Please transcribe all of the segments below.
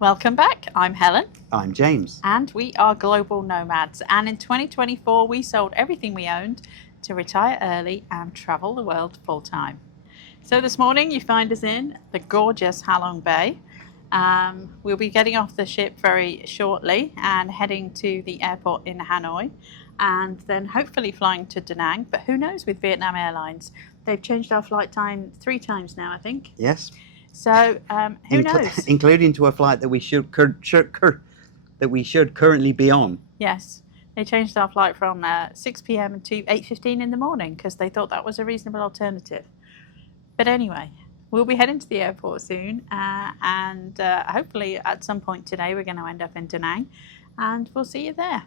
Welcome back. I'm Helen. I'm James. And we are global nomads. And in 2024, we sold everything we owned to retire early and travel the world full time. So this morning, you find us in the gorgeous Halong Bay. We'll be getting off the ship very shortly and heading to the airport in Hanoi and then hopefully flying to Da Nang. But who knows with Vietnam Airlines? They've changed our flight time 3 times now, I think. Yes. So who knows? Including to a flight that we should currently be on. Yes. They changed our flight from 6 p.m. to 8:15 in the morning because they thought that was a reasonable alternative. But anyway, we'll be heading to the airport soon and hopefully at some point today we're going to end up in Da Nang and we'll see you there.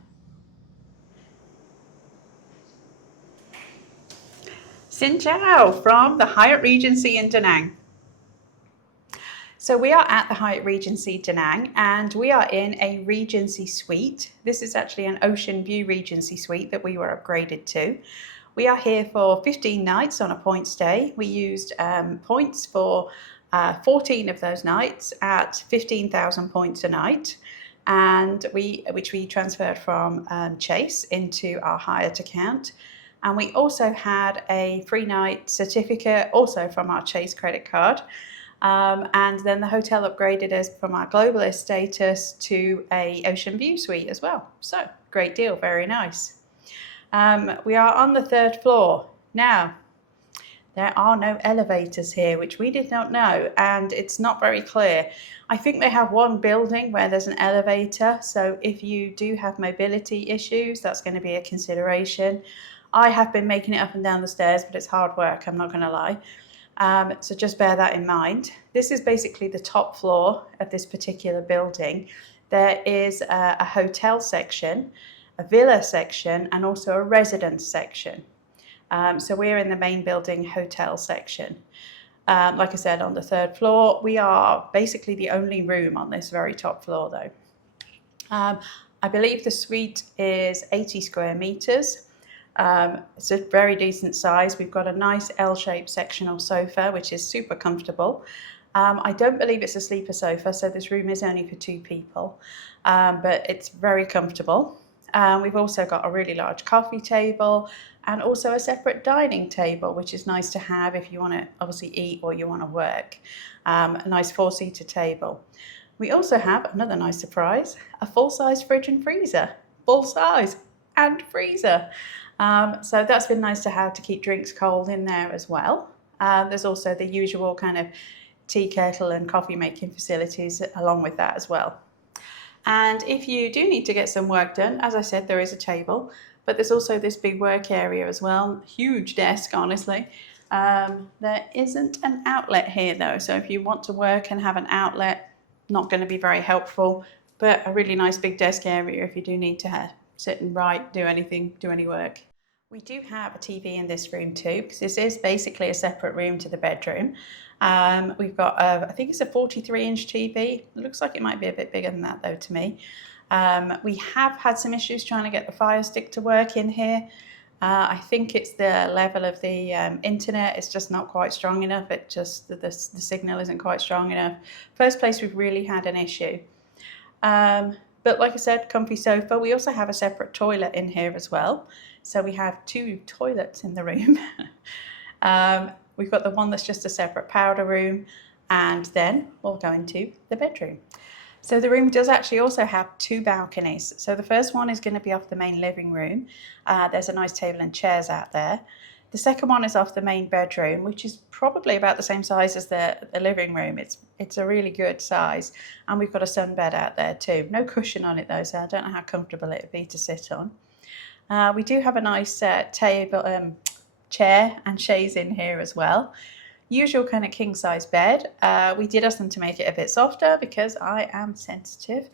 Xin Chao from the Hyatt Regency in Da Nang. So we are at the Hyatt Regency Danang and we are in a Regency suite. This is actually an Oceanview Regency suite that we were upgraded to. We are here for 15 nights on a point stay. We used points for 14 of those nights at 15,000 points a night, and which we transferred from Chase into our Hyatt account. And we also had a free night certificate also from our Chase credit card. And then the hotel upgraded us from our globalist status to a ocean view suite as well. So great deal, very nice. We are on the 3rd floor. Now, there are no elevators here, which we did not know, and it's not very clear. I think they have one building where there's an elevator, so if you do have mobility issues, that's going to be a consideration. I have been making it up and down the stairs, but it's hard work, I'm not going to lie. So just bear that in mind. This is basically the top floor of this particular building. There is a hotel section, a villa section, and also a residence section. So we're in the main building hotel section. Like I said, on the 3rd floor. We are basically the only room on this very top floor though. I believe the suite is 80 square meters. It's a very decent size. We've got a nice L-shaped sectional sofa, which is super comfortable. I don't believe it's a sleeper sofa, so this room is only for 2 people, but it's very comfortable. We've also got a really large coffee table and also a separate dining table, which is nice to have if you want to obviously eat or you want to work. A nice 4-seater table. We also have another nice surprise, a full-size fridge and freezer. Full size and freezer. So that's been nice to have to keep drinks cold in there as well. There's also the usual kind of tea kettle and coffee making facilities along with that as well. And if you do need to get some work done, as I said, there is a table, but there's also this big work area as well. Huge desk, honestly. There isn't an outlet here though, so if you want to work and have an outlet, not going to be very helpful, but a really nice big desk area if you do need to sit and write, do any work. We do have a TV in this room too, because this is basically a separate room to the bedroom. We've got, I think it's a 43-inch TV. It looks like it might be a bit bigger than that though to me. We have had some issues trying to get the Fire Stick to work in here. I think it's the level of the internet. It's just not quite strong enough. The signal isn't quite strong enough. First place we've really had an issue. But like I said, comfy sofa. We also have a separate toilet in here as well. So we have 2 toilets in the room. We've got the one that's just a separate powder room, and then we'll go into the bedroom. So the room does actually also have 2 balconies. So the first one is going to be off the main living room. There's a nice table and chairs out there. The second one is off the main bedroom, which is probably about the same size as the living room. It's a really good size. And we've got a sunbed out there too. No cushion on it though, so I don't know how comfortable it would be to sit on. We do have a nice table, chair and chaise in here as well. Usual kind of king size bed. We did ask them to make it a bit softer because I am sensitive.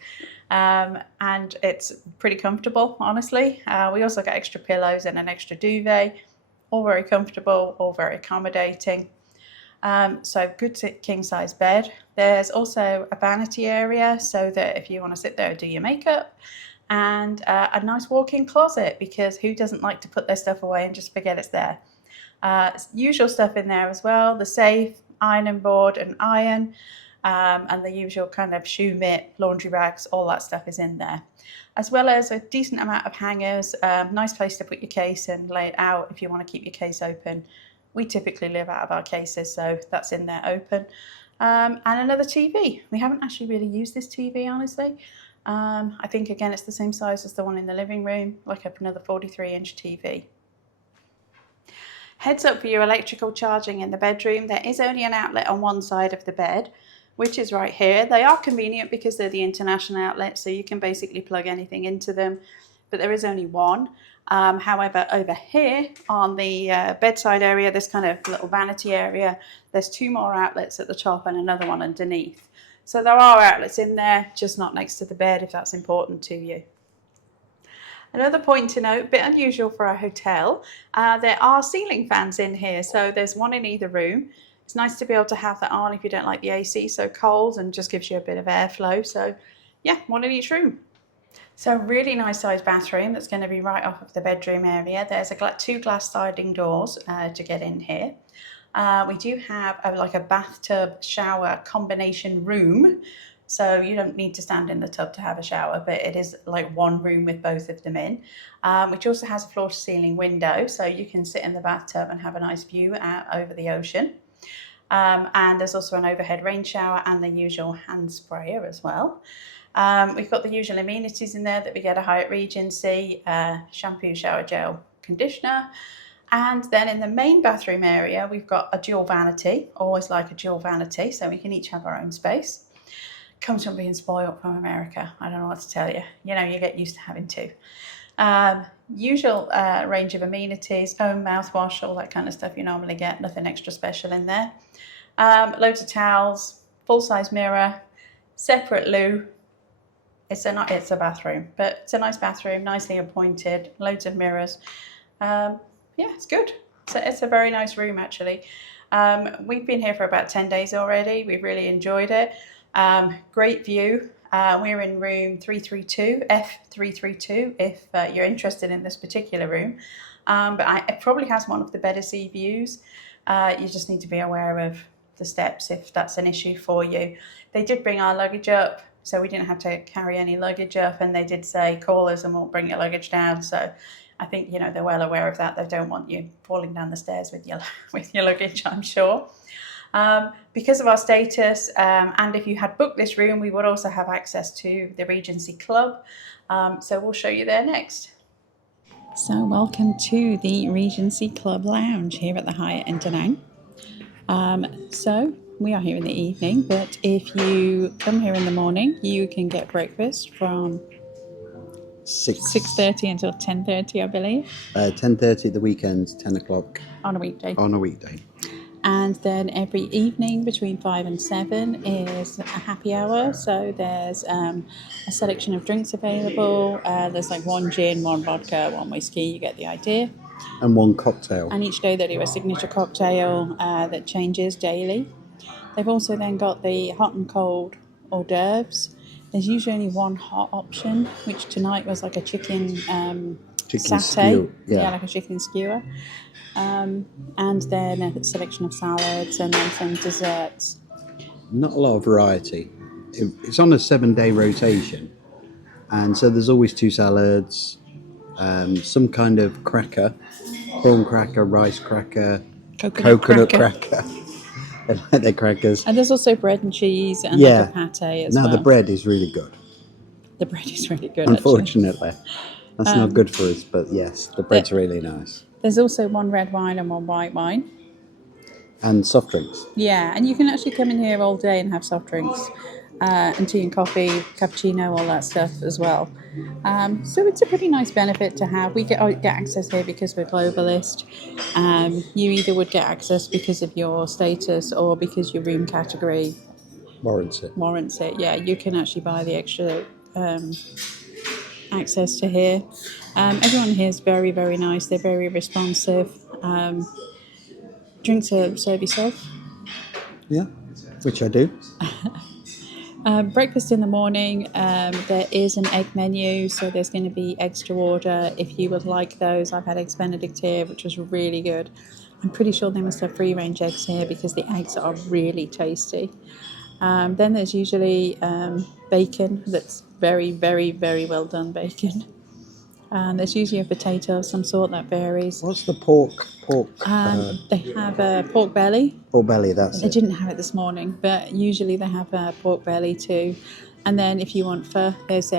And it's pretty comfortable, honestly. We also got extra pillows and an extra duvet. All very comfortable, all very accommodating. So good king size bed. There's also a vanity area so that if you want to sit there and do your makeup, and a nice walk-in closet, because who doesn't like to put their stuff away and just forget it's there. Usual stuff in there as well, the safe, ironing board and iron. and the usual kind of shoe mitt, laundry bags, all that stuff is in there. As well as a decent amount of hangers, nice place to put your case and lay it out if you want to keep your case open. We typically live out of our cases, so that's in there open. And another TV. We haven't actually really used this TV, honestly. I think, again, it's the same size as the one in the living room, like another 43-inch TV. Heads up for your electrical charging in the bedroom. There is only an outlet on one side of the bed, which is right here. They are convenient because they're the international outlets, so you can basically plug anything into them, but there is only one. However, over here on the bedside area, this kind of little vanity area, there's two more outlets at the top and another one underneath. So there are outlets in there, just not next to the bed if that's important to you. Another point to note, a bit unusual for a hotel, there are ceiling fans in here. So there's one in either room. It's nice to be able to have that on if you don't like the AC so cold, and just gives you a bit of airflow. So yeah, one in each room. So really nice sized bathroom that's going to be right off of the bedroom area. There's two glass sliding doors to get in here. We do have a bathtub shower combination room. So you don't need to stand in the tub to have a shower, but it is like one room with both of them in, which also has a floor to ceiling window. So you can sit in the bathtub and have a nice view out over the ocean. And there's also an overhead rain shower and the usual hand sprayer as well. We've got the usual amenities in there that we get at Hyatt Regency, shampoo, shower gel, conditioner. And then in the main bathroom area, we've got a dual vanity. Always like a dual vanity, so we can each have our own space. Comes from being spoiled from America. I don't know what to tell you. You know, you get used to having two. Usual range of amenities, foam, mouthwash, all that kind of stuff you normally get. Nothing extra special in there. Loads of towels, full-size mirror, separate loo. It's a bathroom, but it's a nice bathroom, nicely appointed, loads of mirrors. Yeah, it's good. It's a very nice room, actually. We've been here for about 10 days already. We've really enjoyed it. Great view. We're in room 332, F332, if you're interested in this particular room. But it probably has one of the better sea views. You just need to be aware of the steps if that's an issue for you. They did bring our luggage up, so we didn't have to carry any luggage up, and they did say call us and we'll bring your luggage down. So I think, you know, they're well aware of that. They don't want you falling down the stairs with your luggage, I'm sure. Because of our status, and if you had booked this room, we would also have access to the Regency Club. So we'll show you there next. So welcome to the Regency Club Lounge here at the Hyatt in Danang. So we are here in the evening, but if you come here in the morning, you can get breakfast from 6:30 until 10:30, I believe. 10:30 at the weekends, 10 o'clock. On a weekday. On a weekday. And then every evening between 5 and 7 is a happy hour. So there's a selection of drinks available. There's like one gin, one vodka, one whiskey. You get the idea. And one cocktail. And each day they do a signature cocktail that changes daily. They've also then got the hot and cold hors d'oeuvres. There's usually only one hot option, which tonight was like a chicken satay. Skewer. Yeah, like a chicken skewer. And then a selection of salads and then some desserts. Not a lot of variety. It's on a 7-day rotation. And so there's always 2 salads, some kind of cracker, prawn cracker, rice cracker, coconut cracker. I like their crackers. And there's also bread and cheese and like a pate as well. Now the bread is really good. The bread is really good, unfortunately. That's not good for us, but yes, the bread's really nice. There's also one red wine and one white wine. And soft drinks. Yeah, and you can actually come in here all day and have soft drinks. And tea and coffee, cappuccino, all that stuff as well. So it's a pretty nice benefit to have. We get access here because we're globalist. You either would get access because of your status or because your room category warrants it. Yeah, you can actually buy the extra access to here. Everyone here is very, very nice. They're very responsive. Drinks are serve yourself. Yeah, which I do. Breakfast in the morning, there is an egg menu, so there's going to be eggs to order if you would like those. I've had eggs Benedict here, which was really good. I'm pretty sure they must have free-range eggs here because the eggs are really tasty. Then there's usually bacon that's very, very, very well done bacon. And there's usually a potato of some sort that varies. What's the pork? They have a pork belly. Pork belly, that's They it. didn't have it this morning, but usually they have a pork belly too. And then if you want pho, there's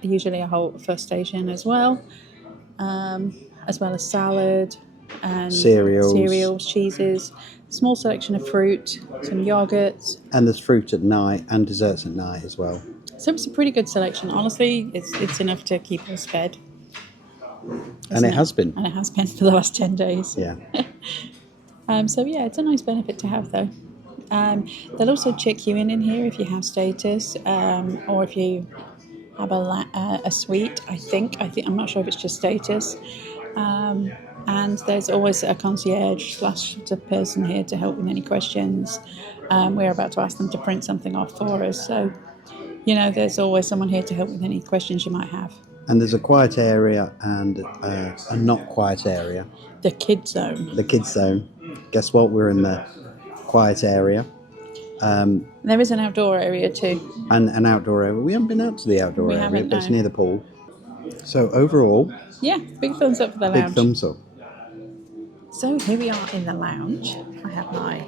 usually a whole pho station as well as salad and cereals, cheeses, small selection of fruit, some yogurts. And there's fruit at night and desserts at night as well. So it's a pretty good selection. Honestly, it's enough to keep us fed. And it has been. And it has been for the last 10 days. Yeah. So yeah, it's a nice benefit to have though. They'll also check you in here if you have status or if you have a suite. I think I'm not sure if it's just status. And there's always a concierge / the person here to help with any questions. We're about to ask them to print something off for us, so there's always someone here to help with any questions you might have. And there's a quiet area and a not quiet area. The kids zone. The kids zone. Guess what? We're in the quiet area. There is an outdoor area too. And an outdoor area. We haven't been out to the outdoor area, but it's near the pool. So overall, yeah, big thumbs up for the lounge. Big thumbs up. So here we are in the lounge. I have my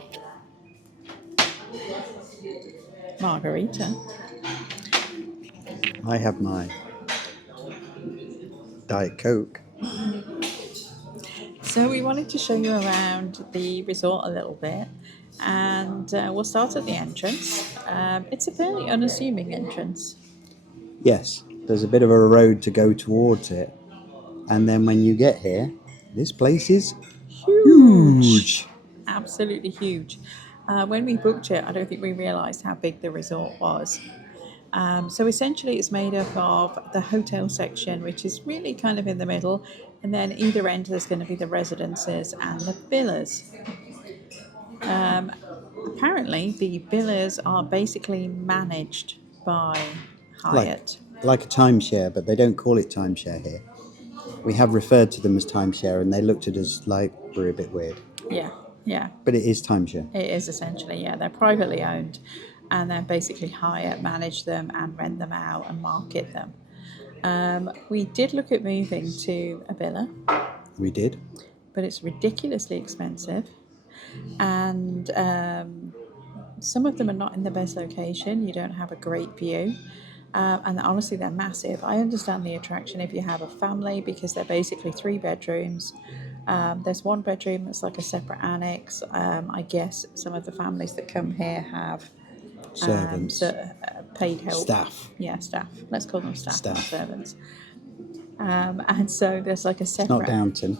margarita. I have my Diet Coke. So we wanted to show you around the resort a little bit, and we'll start at the entrance. It's a fairly unassuming entrance. Yes, there's a bit of a road to go towards it, and then when you get here, this place is huge. Absolutely huge. When we booked it, I don't think we realised how big the resort was. So essentially it's made up of the hotel section, which is really kind of in the middle, and then either end there's going to be the residences and the villas. Apparently the villas are basically managed by Hyatt. Like a timeshare, but they don't call it timeshare here. We have referred to them as timeshare, and they looked at us like we're a bit weird. Yeah. But it is timeshare. It is essentially, yeah. They're privately owned, and then basically Hyatt manage them and rent them out and market them. We did look at moving to a villa. We did. But it's ridiculously expensive. And some of them are not in the best location. You don't have a great view. And honestly, they're massive. I understand the attraction if you have a family because they're basically 3 bedrooms. There's 1 bedroom that's like a separate annex. I guess some of the families that come here have servants, paid help. Staff. Yeah, staff. Let's call them staff. Not servants. And so there's like a separate... It's not Downton.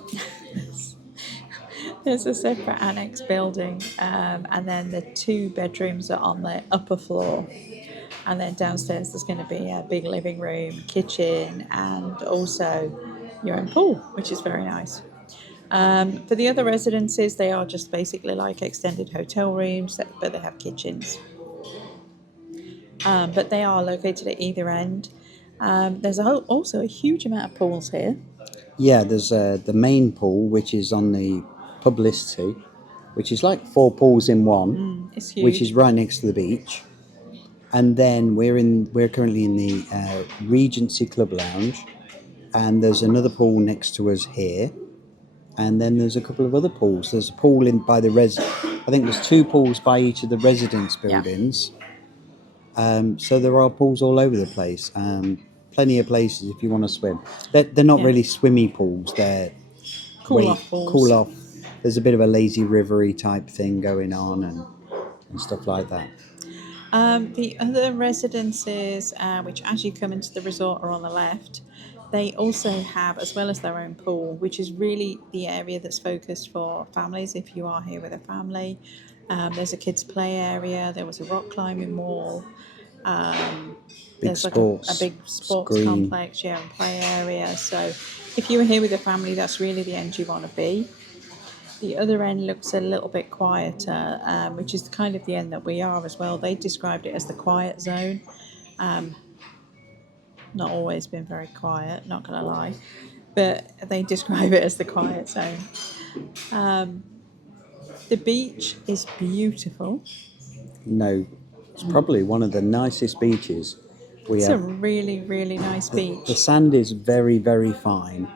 There's a separate annex building, and then the 2 bedrooms are on the upper floor. And then downstairs there's going to be a big living room, kitchen, and also your own pool, which is very nice. For the other residences, they are just basically like extended hotel rooms, but they have kitchens. But they are located at either end. There's also a huge amount of pools here. Yeah, there's the main pool, which is on the publicity, which is like 4 pools in one, it's huge. Which is right next to the beach. And then we're currently in the Regency Club Lounge, and there's another pool next to us here. And then there's a couple of other pools. There's a pool by the I think there's 2 pools by each of the residence buildings. Yeah. So there are pools all over the place. Plenty of places if you want to swim. They're not really swimmy pools. They're cool-off pools. Cool off. There's a bit of a lazy rivery type thing going on and stuff like that. The other residences, which as you come into the resort are on the left, they also have, as well as their own pool, which is really the area that's focused for families if you are here with a family. There's a kids' play area, there was a rock climbing wall. There's like a big sports complex, and play area. So if you were here with a family, that's really the end you want to be. The other end looks a little bit quieter, which is kind of the end that we are as well. They described it as the quiet zone. Not always been very quiet, not going to lie, but they describe it as the quiet zone. The beach is beautiful. No It's probably one of the nicest beaches we It's have. a really, really nice beach. The sand is very, very fine.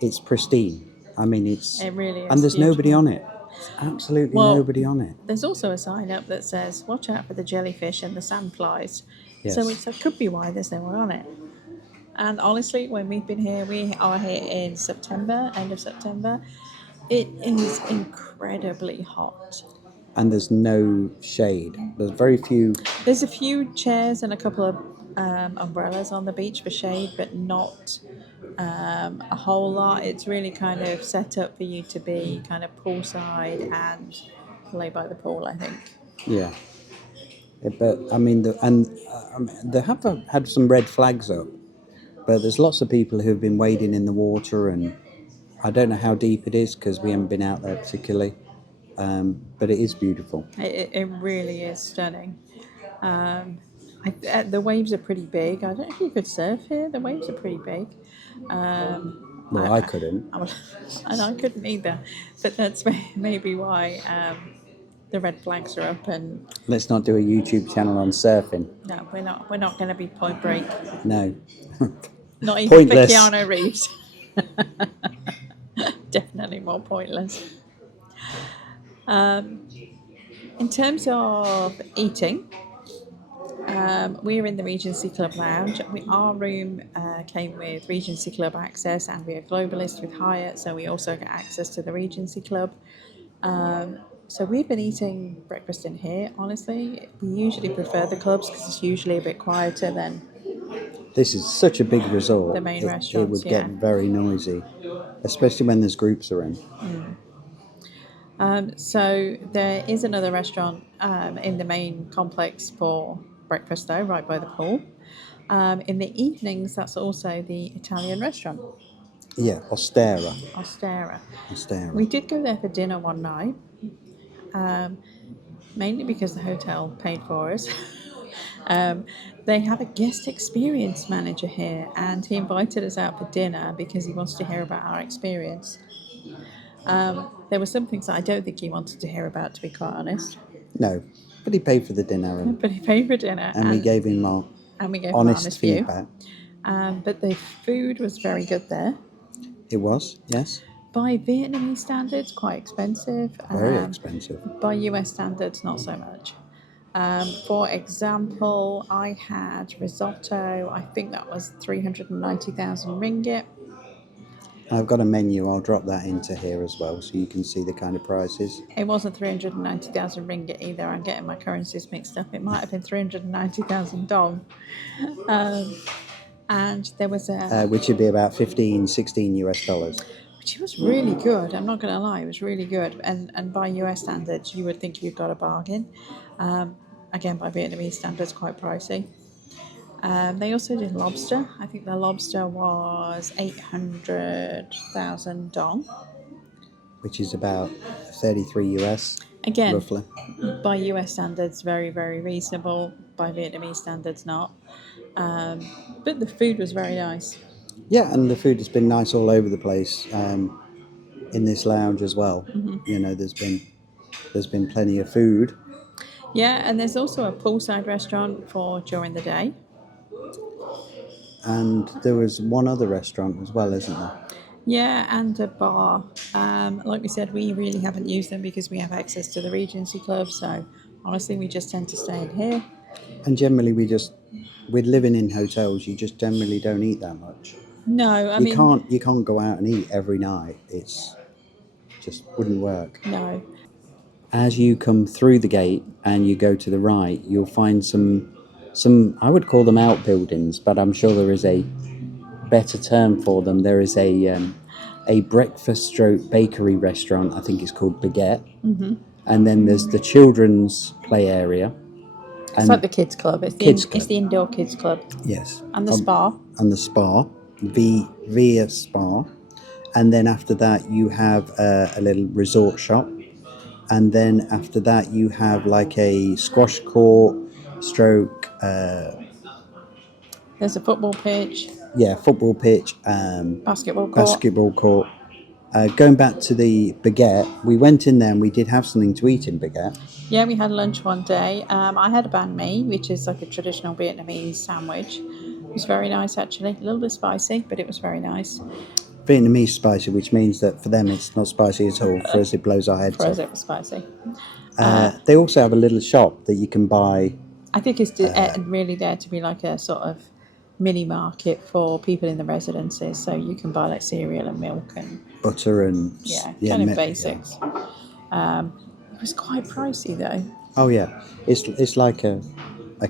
It's pristine. I mean, it's... It really is. And there's nobody beautiful. on it. There's absolutely Well, nobody on it. There's also a sign up that says, watch out for the jellyfish and the sandflies. Yes. So it could be why there's no one on it. And honestly, when we've been here, we are here in September, end of September. It is incredibly hot. And there's no shade. There's very few... There's a few chairs and a couple of umbrellas on the beach for shade, but not a whole lot. It's really kind of set up for you to be kind of poolside and lay by the pool, I think. Yeah. But, I mean, they have had some red flags up. But there's lots of people who've been wading in the water, and I don't know how deep it is because we haven't been out there particularly. But it is beautiful. It really is stunning. The waves are pretty big. I don't know if you could surf here. The waves are pretty big. Well, I couldn't. And I couldn't either. But that's maybe why the red flags are up. And Let's not do a YouTube channel on surfing. no, we're not going to be Point Break. No. Not even Pointless. for Keanu Reeves. Definitely more pointless. In terms of eating, we're in the Regency Club Lounge. Our room came with Regency Club access, and we're globalist with Hyatt, so we also get access to the Regency Club. So we've been eating breakfast in here, honestly. We usually prefer the clubs because it's usually a bit quieter than... This is such a big resort. The main It restaurants, would get very noisy, especially when there's groups around. So there is another restaurant in the main complex for breakfast, though, right by the pool. In the evenings, that's also the Italian restaurant. Yeah, Ostera. We did go there for dinner one night, mainly because the hotel paid for us. They have a guest experience manager here, and he invited us out for dinner because he wants to hear about our experience. There were some things that I don't think he wanted to hear about, to be quite honest. No, but he paid for the dinner. But he paid for dinner. And we gave him our honest feedback. But the food was very good there. It was, yes. By Vietnamese standards, quite expensive. Very expensive. By US standards, not so much. For example, I had risotto. I think that was 390,000 ringgit. I've got a menu. I'll drop that into here as well so you can see the kind of prices. It wasn't 390,000 ringgit either. I'm getting my currencies mixed up. It might have been 390,000 dong. And there was a... which would be about 15, 16 US dollars. Which was really good. I'm not going to lie. It was really good. And by US standards, you would think you've got a bargain. Again, by Vietnamese standards, quite pricey. They also did lobster. I think the lobster was 800,000 dong. Which is about 33 US, Again, roughly. By US standards, very, very reasonable. By Vietnamese standards, not. But the food was very nice. Yeah, and the food has been nice all over the place in this lounge as well. Mm-hmm. You know, there's been plenty of food. Yeah, and there's also a poolside restaurant for during the day. And there was one other restaurant as well, isn't there? Yeah, and a bar. Like we said, we really haven't used them because we have access to the Regency Club. So honestly, we just tend to stay in here. And generally, with living in hotels, you just generally don't eat that much. No, you can't go out and eat every night. It's just wouldn't work. No. As you come through the gate and you go to the right, you'll find some I would call them outbuildings, but I'm sure there is a better term for them. There is a breakfast stroke bakery restaurant. I think it's called Baguette. Mm-hmm. And then there's the children's play area. It's like the kids club. It's the indoor kids club. Yes. And the spa. And the spa, via spa. And then after that you have a little resort shop. And then after that you have like a squash court stroke. There's a football pitch. Yeah, football pitch. Basketball court. Going back to the baguette, we went in there and we did have something to eat in baguette. Yeah, we had lunch one day. I had a banh mi, which is like a traditional Vietnamese sandwich. It was very nice, actually. A little bit spicy, but it was very nice. Vietnamese spicy, which means that for them it's not spicy at all. For us, it blows our heads For us, off. it was spicy. They also have a little shop that you can buy. I think it's really there to be like a sort of mini market for people in the residences. So you can buy like cereal and milk and Butter and kind of basics. It was quite pricey though. Oh yeah, it's like a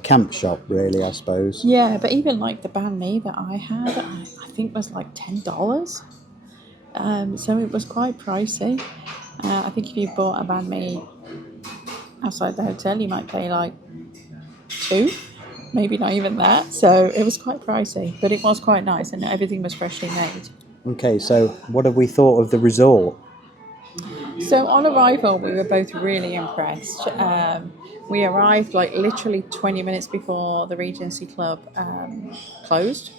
camp shop really, I suppose. Yeah, but even like the banh mi that I had, I think was like $10. So it was quite pricey. I think if you bought a banh mi outside the hotel, you might pay like two, maybe not even that. So it was quite pricey, but it was quite nice, and everything was freshly made. Okay, so what have we thought of the resort? So on arrival, we were both really impressed. We arrived like literally 20 minutes before the Regency Club closed.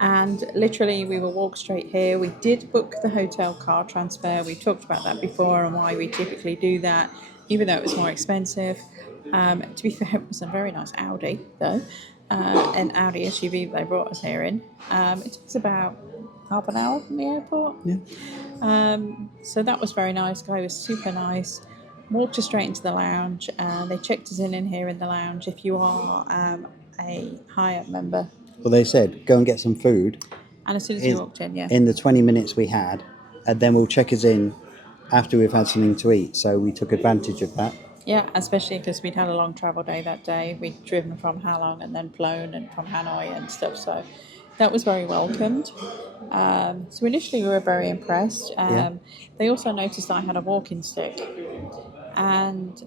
And literally, we will walk straight here. We did book the hotel car transfer. We talked about that before and why we typically do that, even though it was more expensive. To be fair, it was a very nice Audi, though, an Audi SUV they brought us here in. It took us about half an hour from the airport. Yeah. So that was very nice. Guy was super nice. Walked us straight into the lounge. They checked us in here in the lounge. If you are a Hyatt member. Well, they said go and get some food. And as soon as we walked in, in the 20 minutes we had, and then we'll check us in after we've had something to eat. So we took advantage of that. Yeah, especially because we'd had a long travel day that day. We'd driven from Halong and then flown and from Hanoi and stuff. So that was very welcomed. So initially we were very impressed. They also noticed I had a walking stick and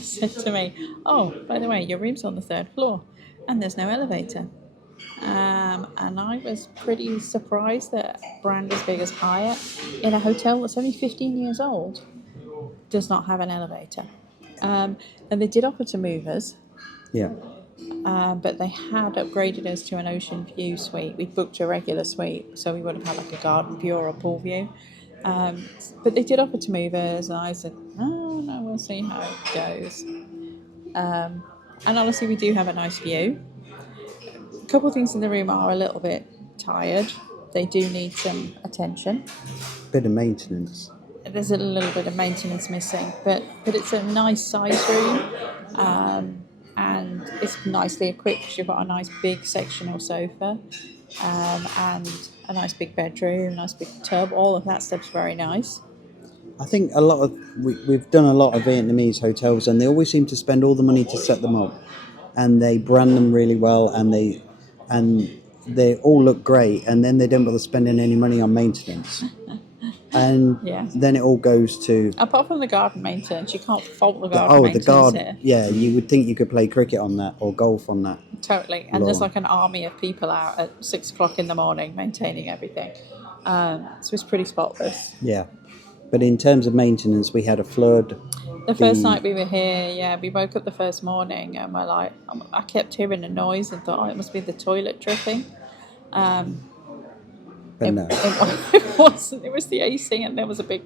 said to me, "Oh, by the way, your room's on the 3rd floor and there's no elevator." And I was pretty surprised that a brand as big as Hyatt in a hotel that's only 15 years old does not have an elevator. And they did offer to move us. Yeah. But they had upgraded us to an ocean view suite. We booked a regular suite, so we would have had like a garden view or a pool view. But they did offer to move us, and I said, "Oh no, we'll see how it goes." And honestly, we do have a nice view. A couple of things in the room are a little bit tired. They do need some attention. Bit of maintenance. There's a little bit of maintenance missing, but it's a nice size room, and it's nicely equipped because you've got a nice big sectional sofa, and a nice big bedroom, nice big tub. All of that stuff's very nice. I think we've done a lot of Vietnamese hotels, and they always seem to spend all the money to set them up, and they brand them really well, and they all look great, and then they don't bother spending any money on maintenance. And then it all goes to... Apart from the garden maintenance, you can't fault the garden maintenance. The garden. Here. Yeah, you would think you could play cricket on that or golf on that. Totally. And there's like an army of people out at 6 o'clock in the morning maintaining everything. So it's pretty spotless. Yeah. But in terms of maintenance, we had a flood. The first night we were here, we woke up the first morning and we're like, I kept hearing a noise and thought, it must be the toilet dripping. But no. It wasn't. It was the AC, and there was a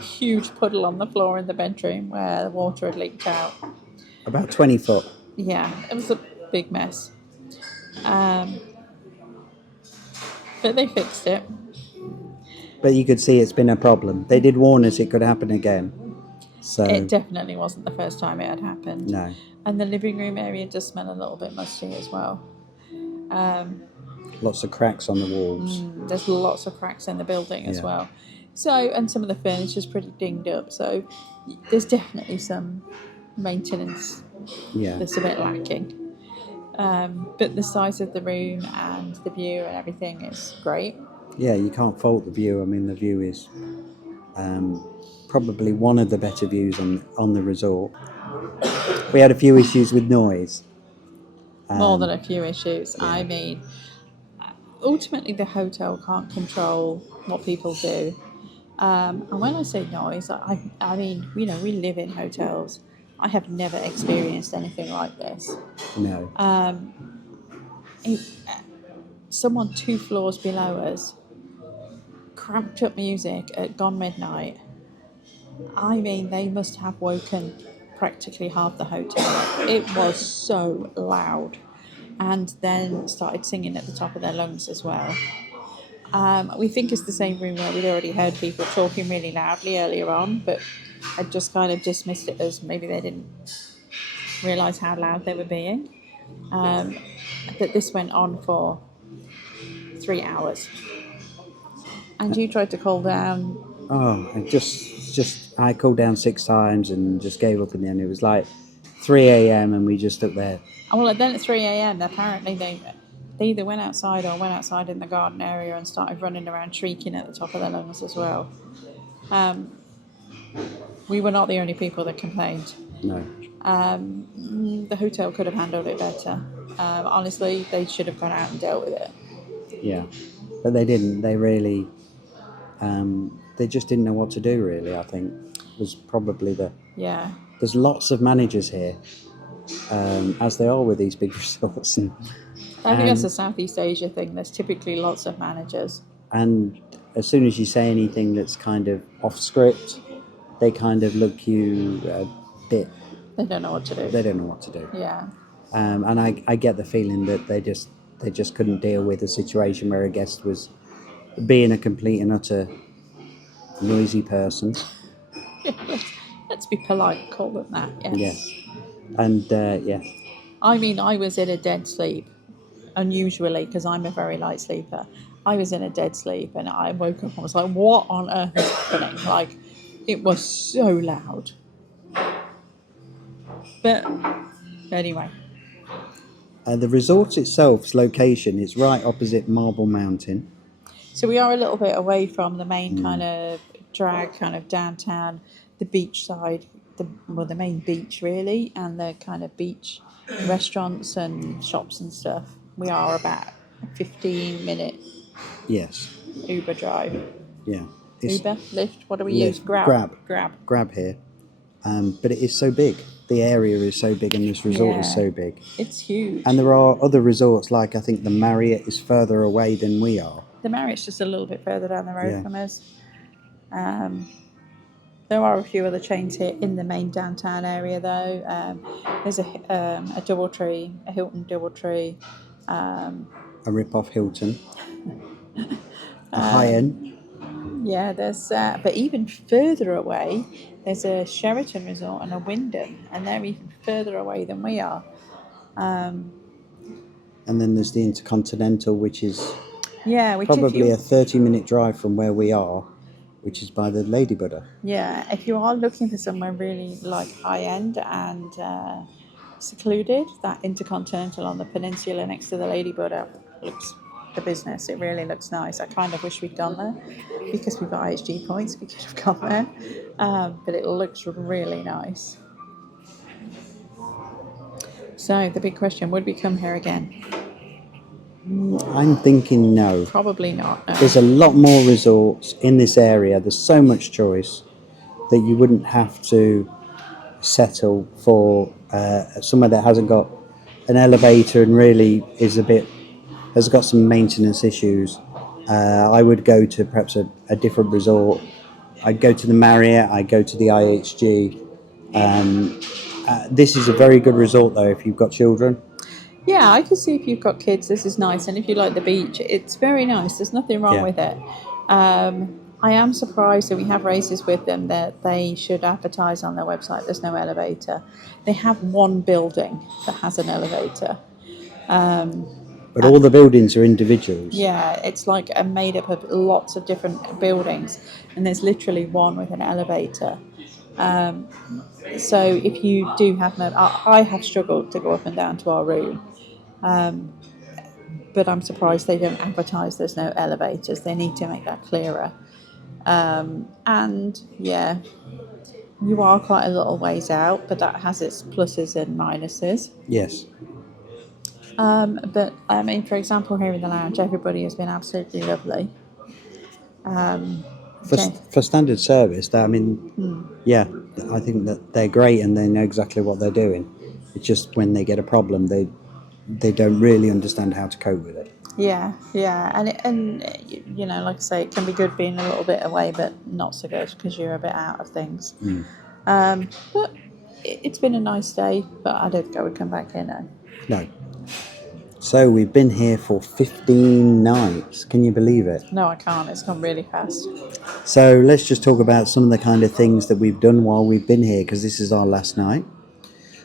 huge puddle on the floor in the bedroom where the water had leaked out. About 20 foot. Yeah, it was a big mess. But they fixed it. But you could see it's been a problem. They did warn us it could happen again. So it definitely wasn't the first time it had happened. No. And the living room area does smell a little bit musty as well. Lots of cracks on the walls. There's lots of cracks in the building as well. So, and some of the furniture's pretty dinged up. So there's definitely some maintenance that's a bit lacking. But the size of the room and the view and everything is great. Yeah, you can't fault the view. I mean, the view is probably one of the better views on the resort. We had a few issues with noise. More than a few issues. Yeah. I mean, ultimately the hotel can't control what people do. And when I say noise, I mean, we live in hotels. I have never experienced anything like this. No. Someone 2 floors below us cranked up music at gone midnight. I mean, they must have woken practically half the hotel up. It was so loud. And then started singing at the top of their lungs as well. We think it's the same room where we'd already heard people talking really loudly earlier on, but I just kind of dismissed it as maybe they didn't realise how loud they were being. But this went on for 3 hours. And you tried to call down. Oh, I called down 6 times and just gave up in the end. It was like 3 a.m. and we just stood there. Well, then at 3 a.m. apparently they either went outside or went outside in the garden area and started running around shrieking at the top of their lungs as well. We were not the only people that complained. No. The hotel could have handled it better. Honestly, they should have gone out and dealt with it. Yeah, but they didn't. They really, they just didn't know what to do, really, I think, was probably the... Yeah. There's lots of managers here, as they are with these big resorts. And, I think that's a Southeast Asia thing. There's typically lots of managers. And as soon as you say anything that's kind of off script, they kind of look you a bit... They don't know what to do. They don't know what to do. Yeah. And I get the feeling that they just couldn't deal with a situation where a guest was being a complete and utter noisy person. Let's be polite, call them that. Yes. Yes. And yeah. I mean, I was in a dead sleep, unusually, because I'm a very light sleeper. I was in a dead sleep and I woke up and was like, what on earth is happening? Like, it was so loud. But anyway. The resort itself's location is right opposite Marble Mountain. So we are a little bit away from the main kind of drag, kind of downtown, the beach side, the main beach really, and the kind of beach restaurants and shops and stuff. We are about a 15-minute Yes. Uber drive. Yeah. Uber, Lyft, what do we use? Grab here. But it is so big. The area is so big and this resort is so big. It's huge. And there are other resorts, like I think the Marriott is further away than we are. The Marriott's just a little bit further down the road from us. There are a few other chains here in the main downtown area, though. There's a Doubletree, a Hilton Doubletree. A rip-off Hilton. A Hoi An. Yeah, there's... but even further away, there's a Sheraton Resort and a Wyndham, and they're even further away than we are. And then there's the Intercontinental, which is which probably a 30-minute drive from where we are, which is by the Lady Buddah. Yeah, if you are looking for somewhere really like high-end and secluded, that Intercontinental on the peninsula next to the Lady Buddah looks the business. It really looks nice. I kind of wish we'd gone there because we've got IHG points. We could have gone there, but it looks really nice. So the big question, would we come here again? I'm thinking no. Probably not. No. There's a lot more resorts in this area. There's so much choice that you wouldn't have to settle for somewhere that hasn't got an elevator and really has got some maintenance issues. I would go to perhaps a different resort. I'd go to the Marriott. I'd go to the IHG. This is a very good resort though if you've got children. Yeah, I can see if you've got kids, this is nice. And if you like the beach, it's very nice. There's nothing wrong with it. I am surprised that we have races with them that they should advertise on their website. There's no elevator. They have one building that has an elevator. But all the buildings are individuals. Yeah, it's like made up of lots of different buildings. And there's literally one with an elevator. So if you do have I have struggled to go up and down to our room. But I'm surprised they don't advertise there's no elevators. They need to make that clearer. And yeah, you are quite a little ways out, but that has its pluses and minuses. Yes. But I mean, for example, here in the lounge, everybody has been absolutely lovely. For standard service, I mean, yeah, I think that they're great and they know exactly what they're doing. It's just when they get a problem, they don't really understand how to cope with it. Yeah, yeah, and you know, like I say, it can be good being a little bit away, but not so good because you're a bit out of things. But it's been a nice day, but I don't think I would come back here now. No. So we've been here for 15 nights. Can you believe it? No, I can't. It's gone really fast. So let's just talk about some of the kind of things that we've done while we've been here, because this is our last night.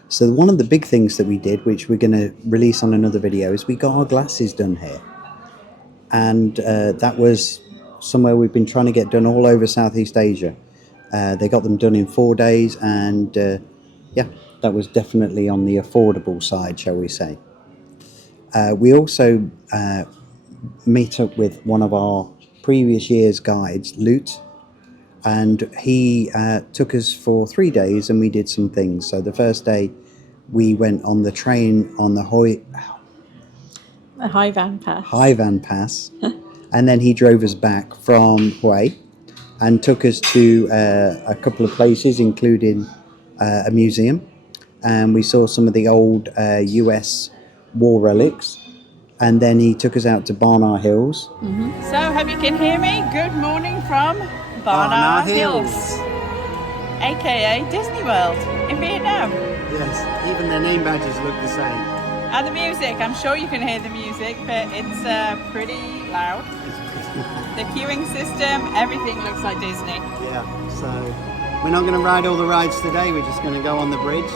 So one of the big things that we did, which we're going to release on another video, is we got our glasses done here. And that was somewhere we've been trying to get done all over Southeast Asia. They got them done in 4 days, and yeah, that was definitely on the affordable side, shall we say. We also meet up with one of our previous year's guides, Lute, and he took us for 3 days and we did some things. So the first day we went on the train on the Hoi An Pass and then he drove us back from Hue and took us to a couple of places, including a museum, and we saw some of the old US war relics. And then he took us out to Barnard Hills. So, hope you can hear me. Good morning from Barnard Hills, aka Disney World in Vietnam. Yes, even their name badges look the same. And the music, I'm sure you can hear the music, but it's pretty loud. The queuing system, everything looks like Disney. Yeah, so we're not going to ride all the rides today, we're just going to go on the bridge.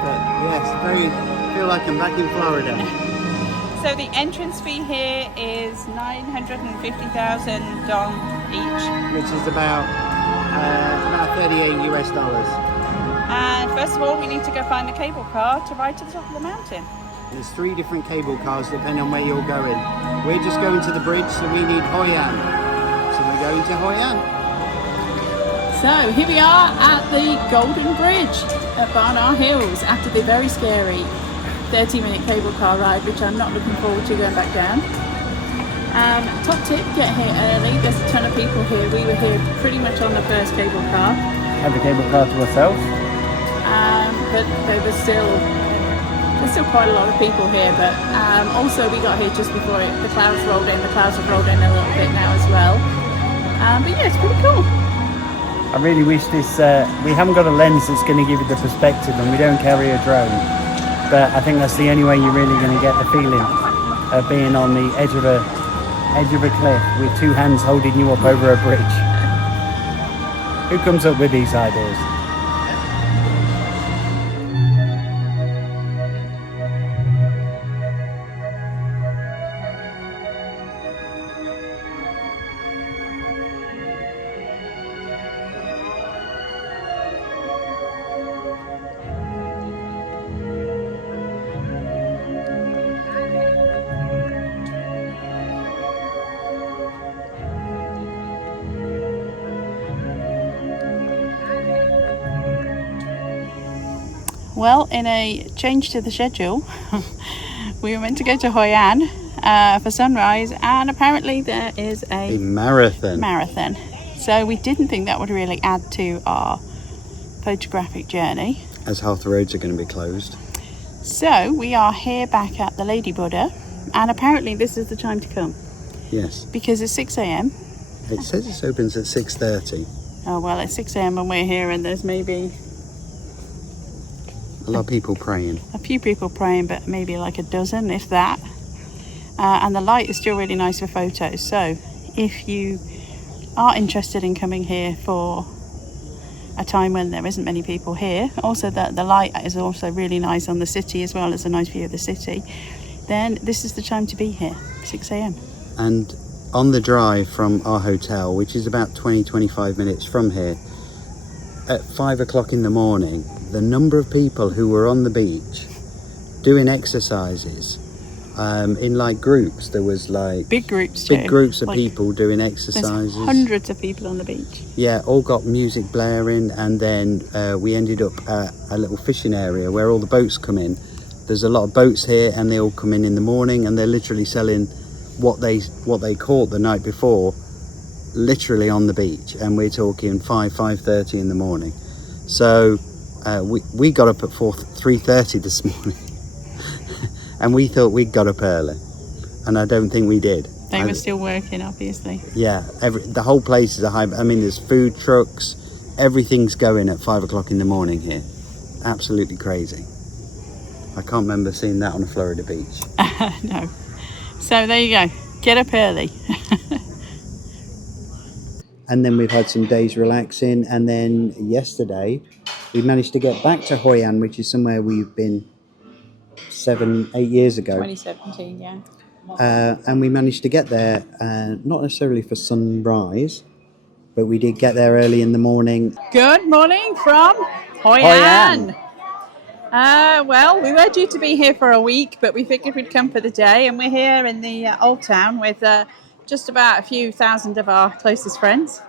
But yes, I feel like I'm back in Florida. So the entrance fee here is 950,000 dong each. Which is about 38 US dollars. And first of all, we need to go find the cable car to ride to the top of the mountain. There's 3 different cable cars depending on where you're going. We're just going to the bridge, so we need Hoi An. So we're going to Hoi An. So here we are at the Golden Bridge at Barnard Hills after the very scary 30-minute cable car ride, which I'm not looking forward to going back down. Top tip, get here early. There's a ton of people here. We were here pretty much on the first cable car. Had the cable car to ourselves. But there's still quite a lot of people here, but also we got here just before the clouds rolled in. The clouds have rolled in a little bit now as well. But yeah, it's pretty cool. I really wish this, we haven't got a lens that's going to give you the perspective, and we don't carry a drone. But I think that's the only way you're really going to get the feeling of being on the edge of a cliff with 2 hands holding you up over a bridge. Who comes up with these ideas? Well, in a change to the schedule, we were meant to go to Hoi An for sunrise, and apparently there is a marathon. So we didn't think that would really add to our photographic journey. As half the roads are going to be closed. So we are here back at the Lady Buddah, and apparently this is the time to come. Yes. Because it's 6 a.m. It says it opens at 6:30. Oh, well, it's 6 a.m. when we're here, and there's maybe a lot of people praying. A few people praying, but maybe like a dozen, if that. And the light is still really nice for photos. So if you are interested in coming here for a time when there isn't many people here, also that the light is also really nice on the city as well as a nice view of the city, then this is the time to be here, 6 a.m. And on the drive from our hotel, which is about 20-25 minutes from here, at 5 o'clock in the morning, the number of people who were on the beach doing exercises in like groups. There was like big groups of like, people doing exercises. There's hundreds of people on the beach. Yeah, all got music blaring, and then we ended up at a little fishing area where all the boats come in. There's a lot of boats here, and they all come in the morning, and they're literally selling what they caught the night before, literally on the beach. And we're talking 5:30 in the morning. So we got up at 3:30 this morning, and we thought we'd got up early. and I don't think we did. They were still working, obviously. Yeah, the whole place is a high. I mean, there's food trucks, everything's going at 5 o'clock in the morning here. Absolutely crazy. I can't remember seeing that on a Florida beach. No. So there you go. Get up early. And then we've had some days relaxing, and then yesterday we managed to get back to Hoi An, which is somewhere we've been 7-8 years ago. 2017, yeah. And we managed to get there, not necessarily for sunrise, but we did get there early in the morning. Good morning from Hoi Hoi An. An. Well, we were due to be here for a week, but we figured we'd come for the day, and we're here in the old town with just about a few thousand of our closest friends.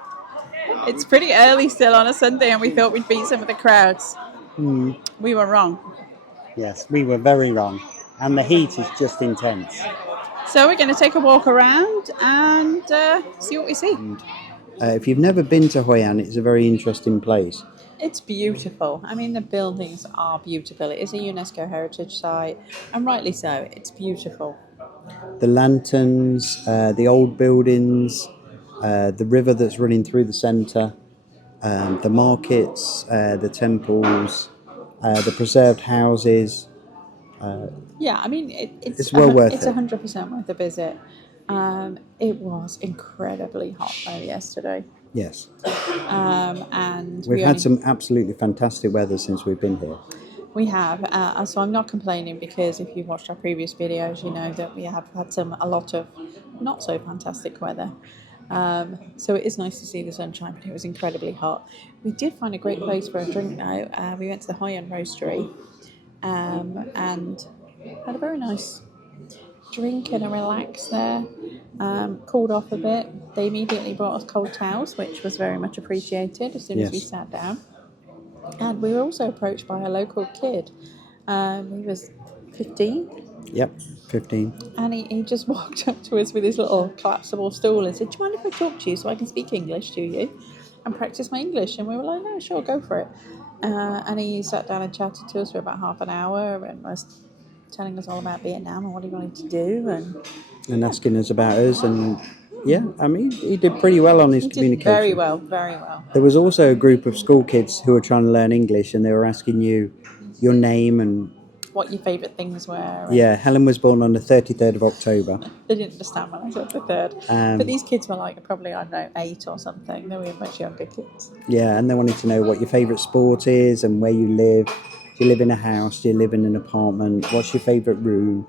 It's pretty early still on a Sunday, and we thought we'd beat some of the crowds. We were wrong. Yes, we were very wrong. And the heat is just intense. So we're going to take a walk around and see what we see. If you've never been to Hoi An, it's a very interesting place. It's beautiful. I mean, the buildings are beautiful. It is a UNESCO heritage site, and rightly so. It's beautiful. The lanterns, the old buildings, the river that's running through the centre, the markets, the temples, the preserved houses. Yeah, I mean, It's well worth it's it. 100% worth a visit. It was incredibly hot though yesterday. Yes. And We've had some absolutely fantastic weather since we've been here. We have, so I'm not complaining, because if you've watched our previous videos, you know that we have had a lot of not so fantastic weather. So it is nice to see the sunshine, but it was incredibly hot. We did find a great place for a drink though. We went to the Hoi An roastery and had a very nice drink and a relax there. Cooled off a bit. They immediately brought us cold towels, which was very much appreciated as soon as we sat down. And we were also approached by a local kid. He was 15. Yep, 15. And he just walked up to us with his little collapsible stool and said, "Do you mind if I talk to you so I can speak English to you and practice my English?" And we were like, "No, sure, go for it." And he sat down and chatted to us for about half an hour and was telling us all about Vietnam and what he wanted to do. And asking us about us. And yeah, I mean, he did pretty well on his communication. Very well, very well. There was also a group of school kids who were trying to learn English, and they were asking you your name and what your favourite things were. Yeah, Helen was born on the 33rd of October. They didn't understand when I said the 3rd. But these kids were like probably, I don't know, 8 or something. They were much younger kids. Yeah, and they wanted to know what your favourite sport is and where you live. Do you live in a house? Do you live in an apartment? What's your favourite room?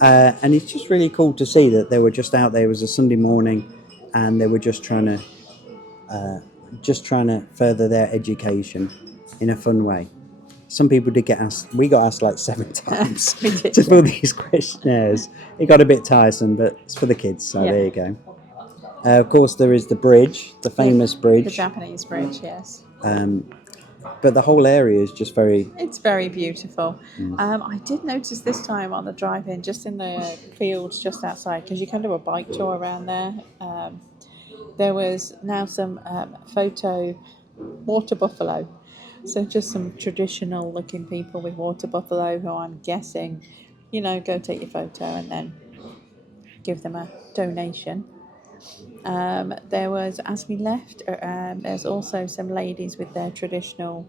And it's just really cool to see that they were just out there. It was a Sunday morning, and they were just trying to further their education in a fun way. Some people did get asked. We got asked like 7 times to fill these questionnaires. It got a bit tiresome, but it's for the kids, so there you go. Of course, there is the bridge, the famous bridge. The Japanese bridge, yes. But the whole area is just very... It's very beautiful. I did notice this time on the drive-in, just in the fields just outside, because you can do a bike tour around there. There was now some photo water buffalo. So just some traditional looking people with water buffalo who I'm guessing, go take your photo and then give them a donation. There was, as we left, there's also some ladies with their traditional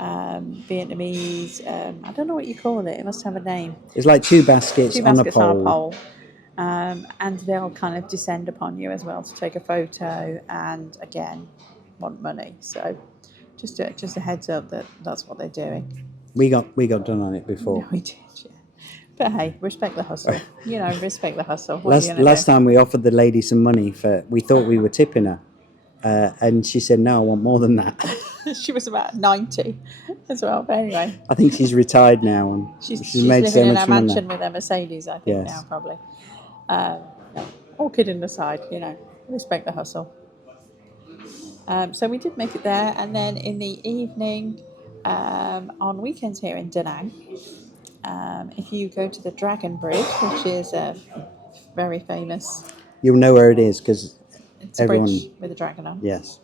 Vietnamese, I don't know what you call it, it must have a name. It's like two baskets on a pole. And they'll kind of descend upon you as well to take a photo and, again, want money. So just a heads up that's what they're doing. We got done on it before. Yeah, we did, yeah. But hey, respect the hustle. Respect the hustle. Last time we offered the lady some money we thought we were tipping her. And she said, no, I want more than that. She was about 90 as well. But anyway. I think she's retired now. And she's made living so in much a mansion with a Mercedes, I think, now, probably. All kidding aside, respect the hustle. So we did make it there. And then in the evening, on weekends here in Danang, if you go to the Dragon Bridge, which is very famous. You'll know where it is because it's a bridge with a dragon on. Yes.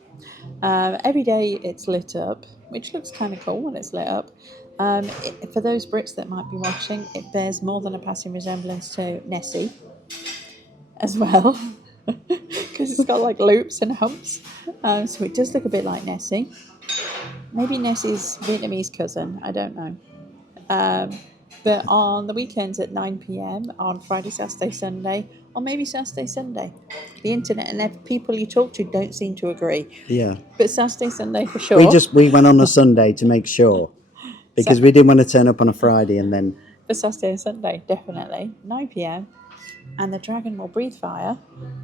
Every day it's lit up, which looks kind of cool when it's lit up. For those Brits that might be watching, it bears more than a passing resemblance to Nessie as well, because it's got like loops and humps. So it does look a bit like Nessie. Maybe Nessie's Vietnamese cousin, I don't know. But on the weekends at 9 p.m. on Friday, Saturday, Sunday, or maybe Saturday, Sunday, the internet and people you talk to don't seem to agree. Yeah. But Saturday, Sunday for sure. We went on a Sunday to make sure, because we didn't want to turn up on a Friday and then. For Saturday and Sunday, definitely 9 p.m. And the dragon will breathe fire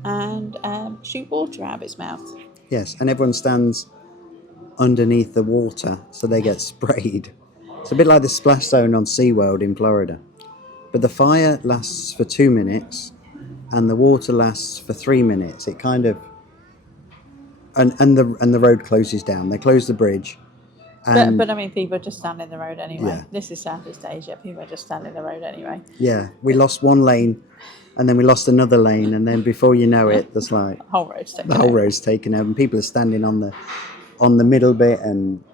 and shoot water out of its mouth. Yes, and everyone stands underneath the water so they get sprayed. It's a bit like the splash zone on SeaWorld in Florida. But the fire lasts for 2 minutes and the water lasts for 3 minutes. It kind of and the road closes down. They close the bridge. But I mean, people are just standing in the road anyway. Yeah. This is Southeast Asia. People are just standing in the road anyway. Yeah, we lost one lane, and then we lost another lane, and then before you know it, there's like The whole road's taken the whole over. road's taken over, and people are standing on the middle bit. And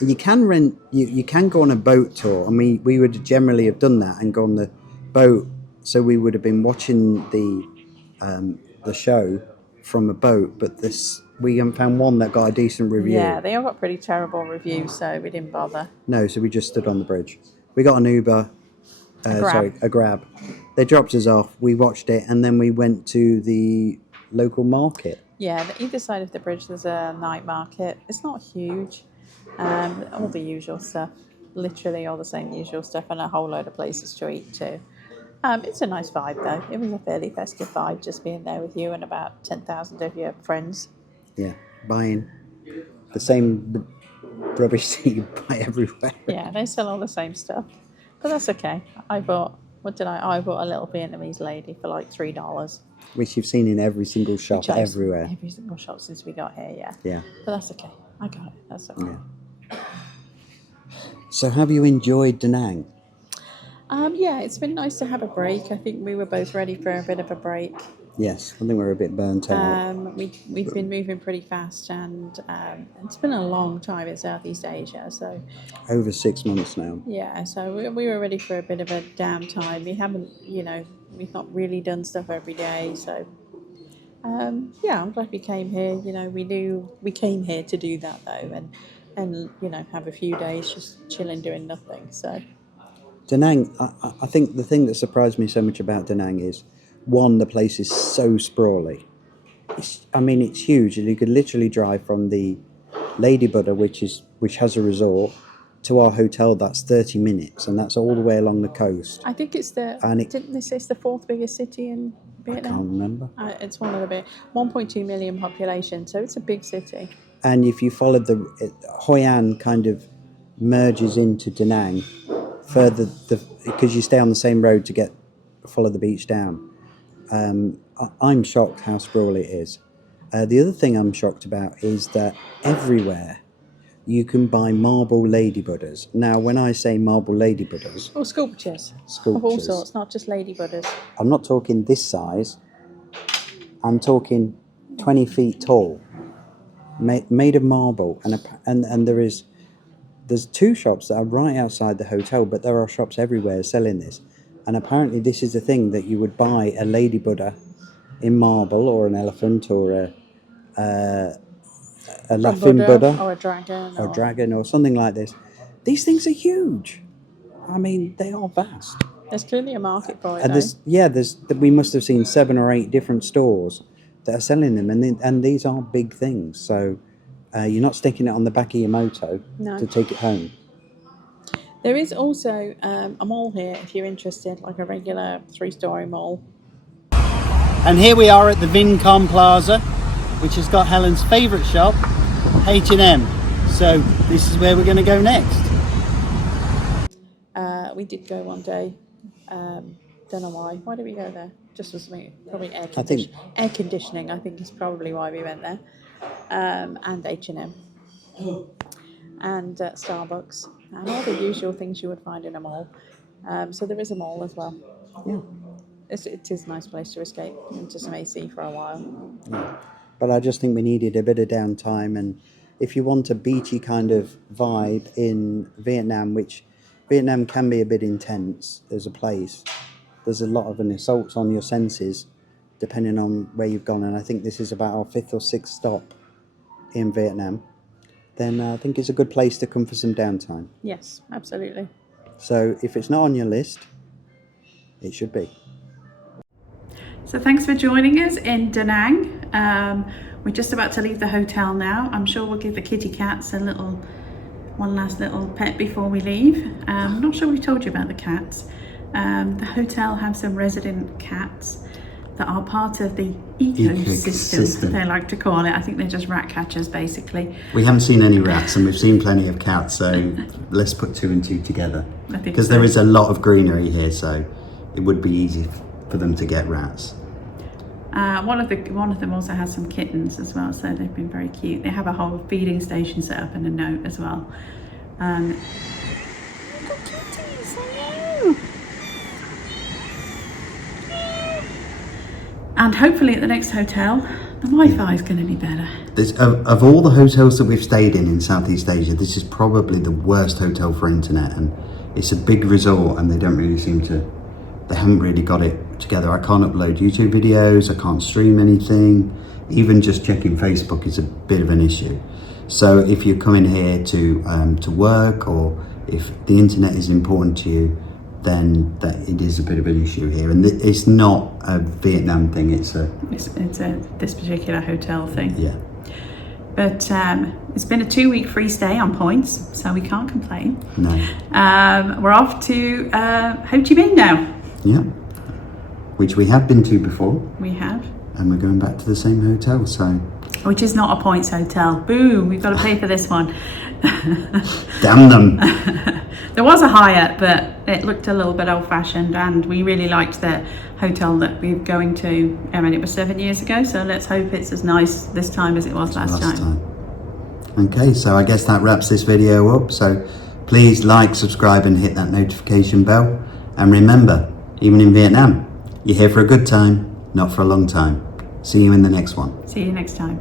you can rent, you can go on a boat tour, and we would generally have done that and go on the boat. So we would have been watching the show from a boat, but we haven't found one that got a decent review. Yeah, they all got pretty terrible reviews, so we didn't bother. No, so we just stood on the bridge. We got an Uber, a Grab. They dropped us off, we watched it, and then we went to the local market. Yeah, on either side of the bridge there's a night market. It's not huge. All the usual stuff. Literally all the same usual stuff, and a whole load of places to eat too. It's a nice vibe though. It was a fairly festive vibe just being there with you and about 10,000 of your friends. Yeah, buying the same rubbish that you buy everywhere. Yeah, they sell all the same stuff. But that's okay. I bought a little Vietnamese lady for like $3. Which you've seen in every single shop everywhere. Every single shop since we got here, yeah. Yeah. But that's okay. I got it. That's okay. Yeah. So have you enjoyed Da Nang? Yeah, it's been nice to have a break. I think we were both ready for a bit of a break. Yes, I think we're a bit burnt out. We've been moving pretty fast, and it's been a long time in Southeast Asia. So Over 6 months now. yeah, so we were ready for a bit of a downtime. We haven't, we've not really done stuff every day. So yeah, I'm glad we came here. We knew we came here to do that though, and have a few days just chilling, doing nothing. So Da Nang, I think the thing that surprised me so much about Da Nang is, one, the place is so sprawly. It's huge. You could literally drive from the Lady Buddah, which has a resort, to our hotel. That's 30 minutes, and that's all the way along the coast. I think it's didn't they say it's the fourth biggest city in Vietnam? I can't remember. It's one of the big, 1.2 million population, so it's a big city. And if you follow Hoi An kind of merges into Da Nang further, because you stay on the same road to follow the beach down. I'm shocked how sprawly it is. The other thing I'm shocked about is that everywhere you can buy marble Lady Buddhas. Now, when I say marble Lady Buddhas... Or sculptures. Of all sorts, not just Lady Buddhas. I'm not talking this size. I'm talking 20 feet tall, made of marble. And there's two shops that are right outside the hotel, but there are shops everywhere selling this. And apparently this is a thing that you would buy a Lady Buddah in marble, or an elephant, or a laughing Buddha, or a dragon, or something like this. These things are huge. They are vast. There's clearly a market for it. And we must have seen 7 or 8 different stores that are selling them, and these are big things. So you're not sticking it on the back of your moto to take it home. There is also a mall here, if you're interested, like a regular 3-story mall. And here we are at the Vin Com Plaza, which has got Helen's favourite shop, H&M. So this is where we're going to go next. We did go one day. Don't know why. Why did we go there? Just for something, probably air conditioning. I think is probably why we went there. And H&M. And Starbucks. And all the usual things you would find in a mall. So there is a mall as well. Yeah. It is a nice place to escape into some AC for a while. Yeah. But I just think we needed a bit of downtime, and if you want a beachy kind of vibe in Vietnam, which Vietnam can be a bit intense as a place, there's a lot of an assault on your senses depending on where you've gone, and I think this is about our 5th or 6th stop in Vietnam, then I think it's a good place to come for some downtime. Yes, absolutely. So if it's not on your list, it should be. So thanks for joining us in Danang. We're just about to leave the hotel now. I'm sure we'll give the kitty cats one last little pet before we leave. I'm not sure we told you about the cats. The hotel have some resident cats that are part of the ecosystem, they like to call it. I think they're just rat catchers, basically. We haven't seen any rats, and we've seen plenty of cats, so let's put 2 and 2 together. Because there is a lot of greenery here, so it would be easy for them to get rats. One of them also has some kittens as well, so they've been very cute. They have a whole feeding station set up and a note as well. Little kitties, hello! And hopefully at the next hotel, the Wi-Fi is going to be better. Of all the hotels that we've stayed in Southeast Asia, this is probably the worst hotel for internet, and it's a big resort, and they haven't really got it together. I can't upload YouTube videos, I can't stream anything, even just checking Facebook is a bit of an issue. So if you're coming here to work, or if the internet is important to you, then it is a bit of an issue here. And it's not a Vietnam thing, it's a this particular hotel thing. Yeah. But it's been a 2-week free stay on points, so we can't complain. No. We're off to Ho Chi Minh now. Yeah, which we have been to before. We have. And we're going back to the same hotel, so. Which is not a points hotel. Boo, we've got to pay for this one. Damn them. There was a Hyatt, but it looked a little bit old-fashioned, and we really liked the hotel that we were going to. I mean, it was 7 years ago, so let's hope it's as nice this time as it was last time. Okay, so I guess that wraps this video up. So please like, subscribe, and hit that notification bell. And remember, even in Vietnam, you're here for a good time, not for a long time. See you in the next one. See you next time.